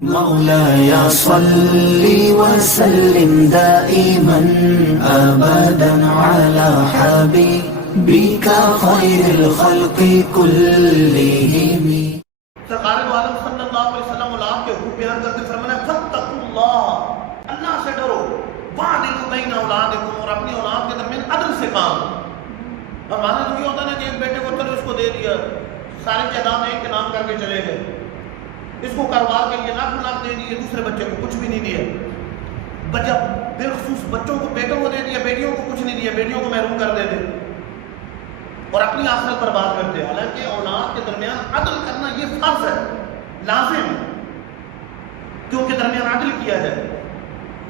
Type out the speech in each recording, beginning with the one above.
مولاي صل وسلم دائما أبدا على حبيبك خير الخلق كلهم. سرکار دو عالم صلی اللہ علیہ وسلم اولاد کے حقوق بیان کرتے فرمایا فاتقوا اللہ، اللہ سے ڈرو، وعدلوا بین اولادکم، اور اپنی اولاد کے درمیان عدل سے کام. اور مانا تو یہ ہوتا ہے کہ ایک بیٹے کو چلو اس کو دے دیا، سارے جائیداد ایک کے نام کر کے چلے گئے، اس کو کاروبار کے لیے لاکھ دے دیے، دوسرے بچے کو کچھ بھی نہیں دیا. جب بالخصوص بچوں کو بیٹوں کو دے دیا، بیٹیوں کو کچھ نہیں دیا، بیٹیوں کو محروم کر دیتے اور اپنی آخرت برباد کرتے. حالانکہ اولاد کے درمیان عدل کرنا یہ فرض ہے، لازم، کہ ان کے درمیان عدل کیا جائے.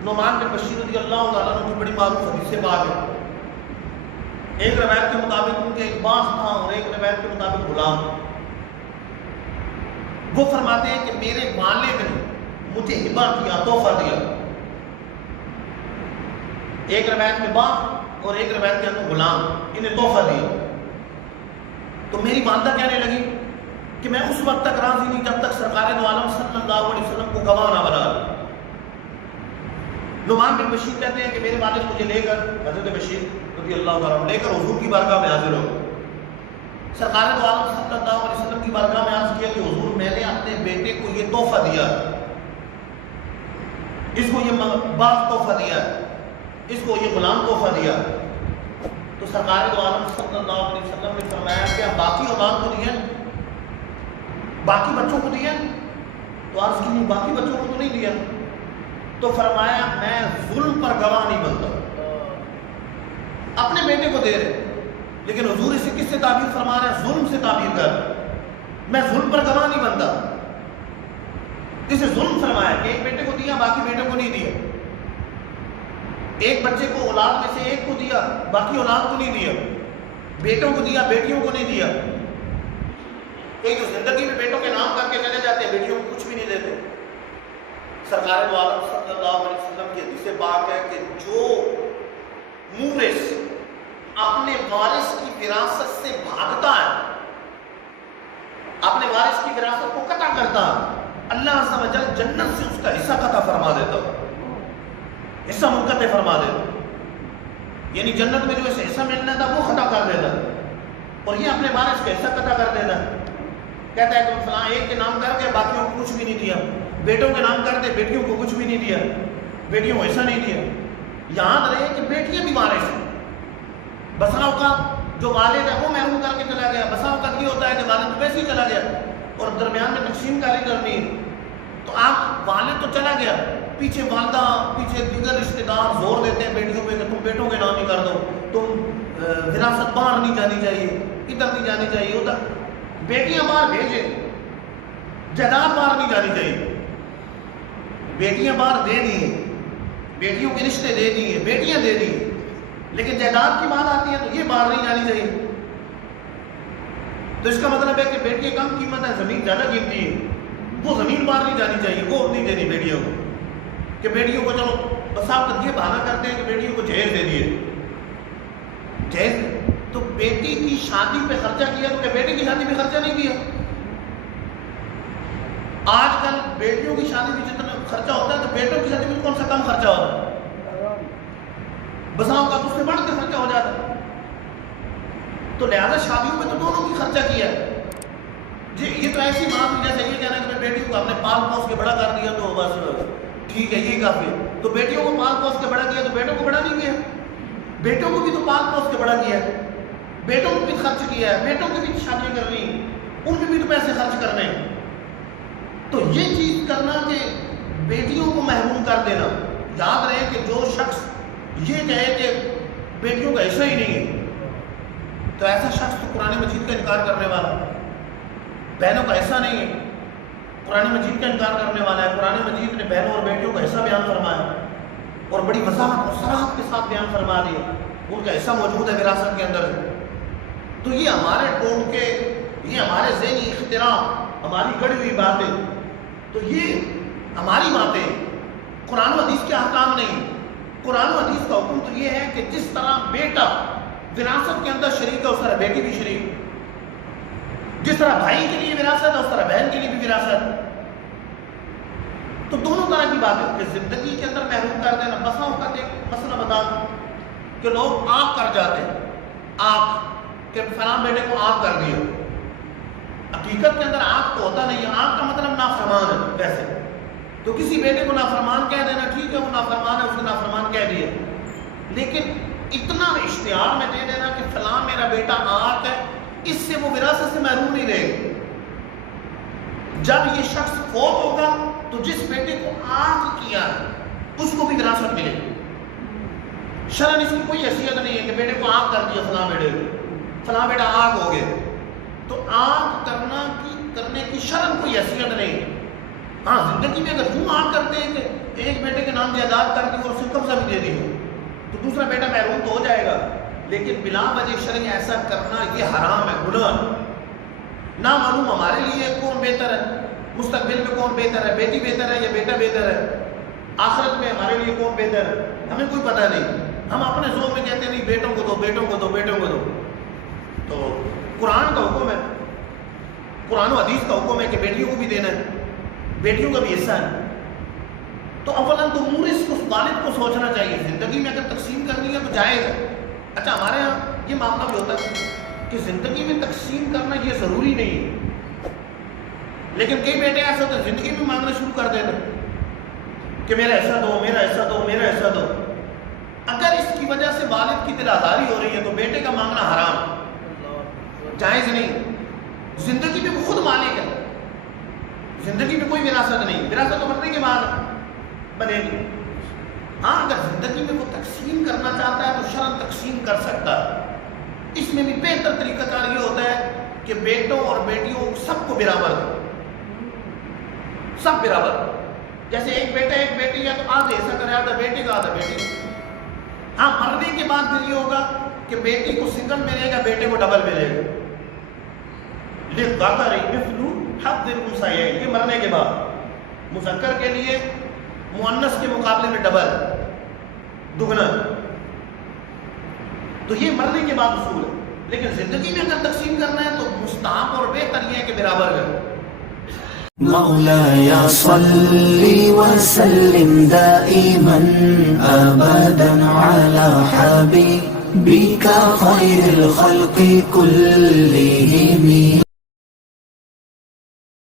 نعمان بن بشیر رضی اللہ تعالیٰ عنہ کی بڑی معروف حدیث سے بات ہے. ایک روایت کے مطابق ان کے ایک باغ تھا اور ایک روایت کے مطابق غلام. وہ فرماتے ہیں کہ میرے والد نے مجھے ہبہ کیا، تحفہ دیا. ایک روایت میں باغ اور ایک روایت کے اندر غلام، انہیں تحفہ دیا. تو میری والدہ کہنے لگی کہ میں اس وقت تک راضی نہیں جب تک سرکار دو عالم صلی اللہ علیہ وسلم کو گواہ نہ بنا دے. نعمان بن بشیر کہتے ہیں کہ میرے والد مجھے لے کر، حضرت بشیر رضی اللہ عنہ لے کر حضور کی بارگاہ میں حاضر ہو. سرکار دو عالم صلی اللہ علیہ وسلم کی بارگاہ میں عرض کیا کہ حضور میں نے اپنے بیٹے کو یہ تحفہ دیا، اس کو یہ باغ تحفہ دیا، اس کو یہ غلام تحفہ دیا. تو سرکار دو عالم صلی اللہ علیہ وسلم نے فرمایا کہ باقی اولاد کو دیا، باقی بچوں کو دیا؟ تو عرض کی نہیں، باقی بچوں کو تو نہیں دیا. تو فرمایا میں ظلم پر گواہ نہیں بنتا. اپنے بیٹے کو دے رہے لیکن حضور اسے کس سے تعبیر فرما رہے ہیں؟ ظلم سے تعبیر کر. میں ظلم پر گواہ نہیں بنتا. اسے ظلم فرمایا کہ ایک بیٹے کو دیا، باقی بیٹوں کو نہیں دیا. ایک بچے کو اولاد میں سے ایک کو دیا، باقی اولاد کو نہیں دیا. بیٹوں کو دیا، بیٹیوں کو نہیں دیا. ایک جو زندگی میں بیٹوں کے نام کر کے چلے جاتے ہیں، بیٹیوں کو کچھ بھی نہیں دیتے. سرکار دو عالم صلی اللہ علیہ وسلم کی حدیث پاک ہے کہ جو مورث اپنے وارث کی وراثت سے بھاگتا ہے، اپنے وارث کی وراثت کو قطع کرتا ہے، اللہ عز و جل جنت سے اس کا حصہ قطع فرما دیتا ہے، حصہ منقطع فرما دیتا. یعنی جنت میں جو اسے حصہ ملنا تھا وہ قطع کر دیتا اور یہ اپنے وارث کا حصہ قطع کر دیتا. کہتا ہے کہ فلاں ایک کے نام کر کے باقیوں کو کچھ بھی نہیں دیا، بیٹوں کے نام کر دے بیٹیوں کو کچھ بھی نہیں دیا، بیٹیوں کو حصہ نہیں دیا. یاد رہے کہ بیٹیاں بھی وارث ہیں. بسا اوقات جو والد ہے وہ محروم کر کے چلا گیا، بسا اوقات یہ ہوتا ہے کہ والد ویسے ہی چلا گیا اور درمیان میں تقسیم کاری کرنی ہے. تو آپ والد تو چلا گیا، پیچھے والدہ، پیچھے دیگر رشتہ دار زور دیتے ہیں بیٹیوں پہ کہ تم بیٹوں کے نام ہی کر دو، تم وراثت باہر نہیں جانی چاہیے، ادھر نہیں جانی چاہیے، ادھر. بیٹیاں باہر بھیجے، جائیداد باہر نہیں جانی چاہیے. بیٹیاں باہر دے دی، بیٹیوں کے رشتے دے دیے، بیٹیاں دے دی، لیکن جائیداد کی بات آتی ہے تو یہ باہر نہیں جانی چاہیے. تو اس کا مطلب ہے کہ بیٹیاں کم قیمت ہے، زمین زیادہ قیمتی ہے، وہ زمین باہر نہیں جانی چاہیے، وہ نہیں دینی بیٹیوں کو. کہ بیٹیوں کو چلو بس آپ یہ بہانہ کرتے ہیں کہ بیٹیوں کو جہیز دے دیے. جہیز تو بیٹی کی شادی پہ خرچہ کیا تو کیا بیٹی کی شادی پہ خرچہ نہیں کیا؟ آج کل بیٹیوں کی شادی پہ جتنا خرچہ ہوتا ہے تو بیٹوں کی شادی پہ کون سا کم خرچہ ہوتا ہے؟ بساؤں کا تو اس سے بڑھ کے خرچہ ہو جاتا ہے. تو لہذا شادیوں پہ تو دونوں کی خرچہ کیا ہے. جی یہ تو ایسی بات ہے جیسے یہ کہنا کہ میں بیٹی کو اپنے پال پوس کے بڑا کر دیا تو بس ٹھیک ہے یہ کافی ہے. تو بیٹیوں کو پال پوس کے بڑا کیا تو بیٹوں کو بڑا نہیں کیا؟ بیٹوں کو بھی تو پال پوس کے بڑا کیا ہے، بیٹوں کو بھی خرچ کیا ہے، بیٹوں کی بھی شادیاں کرنی، ان کے بھی تو پیسے خرچ کرنے. تو یہ چیز کرنا کہ بیٹیوں کو محروم کر دینا، یاد رہے کہ جو شخص یہ کہے کہ بیٹیوں کا حصہ ہی نہیں ہے تو ایسا شخص تو قرآن مجید کا انکار کرنے والا. بہنوں کا حصہ نہیں ہے، قرآن مجید کا انکار کرنے والا ہے. قرآن مجید نے بہنوں اور بیٹیوں کا حصہ بیان فرمایا اور بڑی وضاحت اور صراحت کے ساتھ بیان فرما دیا، ان کا حصہ موجود ہے وراثت کے اندر. تو یہ ہمارے ٹوٹکے، یہ ہمارے ذہنی اختراع، ہماری گڑھی ہوئی باتیں، تو یہ ہماری باتیں، قرآن و حدیث کے احکام نہیں. قرآن و حدیث کا حکم تو یہ ہے کہ جس طرح بیٹا وراثت کے اندر شریک ہے اس طرح بیٹی بھی شریک، جس طرح بھائی کے لیے وراثت ہے اس طرح بہن کے لیے بھی وراثت. تو دونوں طرح کی بات ہے کہ زندگی کے اندر محروم کر دینا. بسا اوقات ایک مسئلہ بتا دوں کہ لوگ آگ کر جاتے ہیں, آگ کہ فلاں بیٹے کو آگ کر دیا. حقیقت کے اندر آگ تو ہوتا نہیں ہے, آگ کا مطلب نافرمان ہے ویسے تو کسی بیٹے کو نافرمان کہہ دینا ٹھیک ہے, وہ نافرمان ہے, اس نے نافرمان کہہ دیا, لیکن اتنا اشتہار میں دے دینا کہ فلاں میرا بیٹا آگ ہے, اس سے وہ وراثت سے محروم نہیں رہے گا. جب یہ شخص فوت ہوگا تو جس بیٹے کو آگ کیا اس کو بھی وراثت ملے گی. شرعاً اس کی کوئی حیثیت نہیں ہے کہ بیٹے کو آگ کر دیا فلاں بیٹے کو, فلاں بیٹا آگ ہو گیا, تو آگ کرنے کی شرعاً کوئی حیثیت نہیں ہے. ہاں زندگی میں اگر یوں آگ کرتے ہیں کہ ایک بیٹے کے نام جائیداد کر دی اور اسے قبضہ بھی دے دی ہو تو دوسرا بیٹا محروم تو ہو جائے گا, لیکن بلا وجہ شرعی ایسا کرنا یہ حرام ہے, گناہ. نہ معلوم ہمارے لیے کون بہتر ہے, مستقبل میں کون بہتر ہے, بیٹی بہتر ہے یا بیٹا بہتر ہے, آخرت میں ہمارے لیے کون بہتر ہے, ہمیں کوئی پتہ نہیں. ہم اپنے ذوق میں کہتے ہیں نہیں بیٹوں کو دو, بیٹوں کو دو, بیٹوں کو دو. تو قرآن کا حکم ہے, قرآن و حدیث کا حکم ہے کہ بیٹیوں کو بھی دینا ہے, بیٹیوں کا بھی حصہ ہے. تو اولا تو امور اس کو والد کو سوچنا چاہیے, زندگی میں اگر تقسیم کرنی ہے تو جائز ہے. اچھا ہمارے یہاں یہ معاملہ بھی ہوتا ہے کہ زندگی میں تقسیم کرنا یہ ضروری نہیں ہے, لیکن کئی بیٹے ایسے ہوتے ہیں زندگی میں مانگنا شروع کر دیتے کہ میرا ایسا دو, میرا ایسا دو, میرا ایسا دو. اگر اس کی وجہ سے والد کی دل آزاری ہو رہی ہے تو بیٹے کا مانگنا حرام, جائز نہیں. زندگی میں وہ خود مالک ہے, زندگی میں کوئی وراثت نہیں, وراثت تو مرنے کے بعد بنے گی. ہاں اگر زندگی میں وہ تقسیم کرنا چاہتا ہے تو شرعاً تقسیم کر سکتا ہے. اس میں بھی بہتر طریقہ کار یہ ہوتا ہے کہ بیٹوں اور بیٹیوں سب کو برابر دے, سب برابر. جیسے ایک بیٹا ایک بیٹی ہے تو آدھا ایسا کرے, آدھا بیٹے کا آدھا بیٹی. ہاں مرنے کے بعد پھر یہ ہوگا کہ بیٹی کو سنگل ملے گا, بیٹے کو ڈبل ملے گا. للذکر مثل حظ الانثیین, یہ مرنے کے بعد مذکر کے لیے مؤنث کے مقابلے میں ڈبل, دگنا. تو یہ مرنے کے بعد اصول ہے, لیکن زندگی میں اگر تقسیم کرنا ہے تو مستحب اور بہتر یہ ہے کہ برابر کرو. مولاي صل وسلم دائما أبدا على حبيبك خير الخلق كلهم.